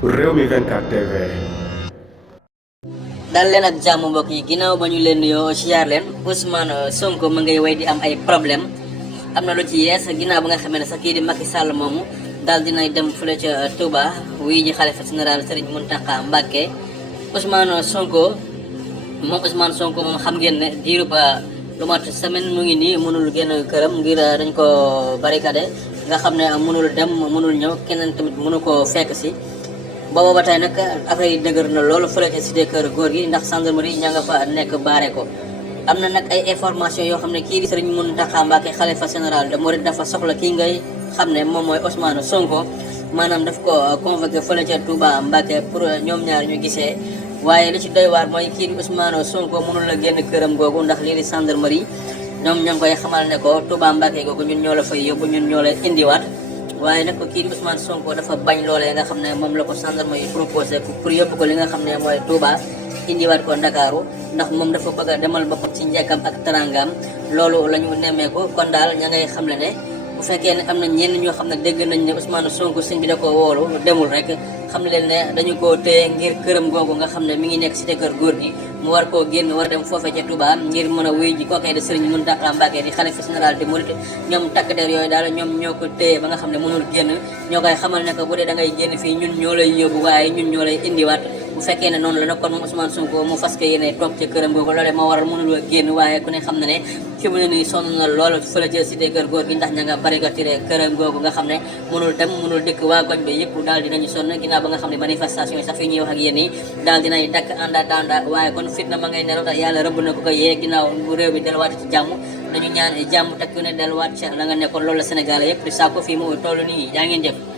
Rewmi 24 TV. dal leen ak jàmm mbokk yi ginnaaw ba ñu leen nuyoo siyaar leen Ousmane Sonko ma ngay way di am ay problème am na lu ci yees ginnaaw ba nga xamee ne sax kii di Macky Sall moomu daal dinay dem fële ca Touba wuy ji xalifa général Serigne Mountakha Mbacké Ousmane Sonko moom xam ngeen ne diiru ba lu mat semaine mu ngi nii mënul génn këram ngir dañ ko barricade nga xam ne mënul dem mënul ñëw keneen tamit mënu ko fekk si booba ba tey nag affaire yi dëgër na loolu fële ca cité kër góor gi ndax gendarmerie ña nga fa nekk baare ko am na nag ay information yoo xam ne kii di Serigne Mountakha Mbacké xalifa général de Mouride dafa soxla kii ngay xam ne moom mooy Ousmane Sonko maanaam daf ko convoqué fële ca Touba Mbacké pour ñoom ñaar ñu gisee waaye li ci doy waar mooy kii di Ousmane Sonko mënul la génn këram googu ndax lii di gendarmerie ñoom ña ngi koy xamal ne ko Touba Mbacké googu ñun ñoo la fay yóbbu ñun ñoo lay indiwaat waaye nag kii di Ousmane Sonko dafa bañ loolee nga xam ne moom la ko gendarmerie proposé pour yóbbu ko li nga xam ne mooy Touba indiwaat ko Ndakaaru ndax moom dafa bëgg a demal boppam ci njëkkam ak tarangaam loolu la ñu nemmeeku kon daal ña ngay xam ne bu fekkee ne am na ñenn ñoo xam ne dégg nañ ne Ousmane Sonko sëñ bi da ko woolu demul rek xam leen ne dañu koo téye ngir këram googu nga xam ne mi ngi nekk cité kër góor gi mu war koo génn war a dem foofee ca Touba ngir mën a wuy ji kookee de Serigne Mountakha Mbacké di xalifa général de Mouride ñoom takk der yooyu daal ñoom ñoo ko téye ba nga xam ne mënul génn ñoo koy xamal ne que bu dee da ngay génn fii ñun ñoo lay yóbbu waaye ñun ñoo lay indiwaat bu fekkee ne noonu la nag kon moom Ousmane Sonko mu fas yéene toog ca këram googu loolee moo waral mënul génn waaye ku ne xam ne ne fi mu ne nii sonn na lool fële ca cité kër góor gi ndax ña nga barricade këram googu nga xam ne mënul dem mënul dikk waa goñ bi yëpp daal dinañu sonn ginnaaw ba nga xam ne manifestation yi sax fi ñuy wax ak yéen yi daal dinañ dakk ànda waaye kon fitna ma ngay nelaw tax yàlla rëbb na ko ko yee ginnaaw bu réew bi delluwaat ci jàmm dañu ñaan jàmm takk ne delluwaat ci la nga nekkoon loolu la Sénégal yëpp di sàkku fii mu toll nii yaa ngeen jëf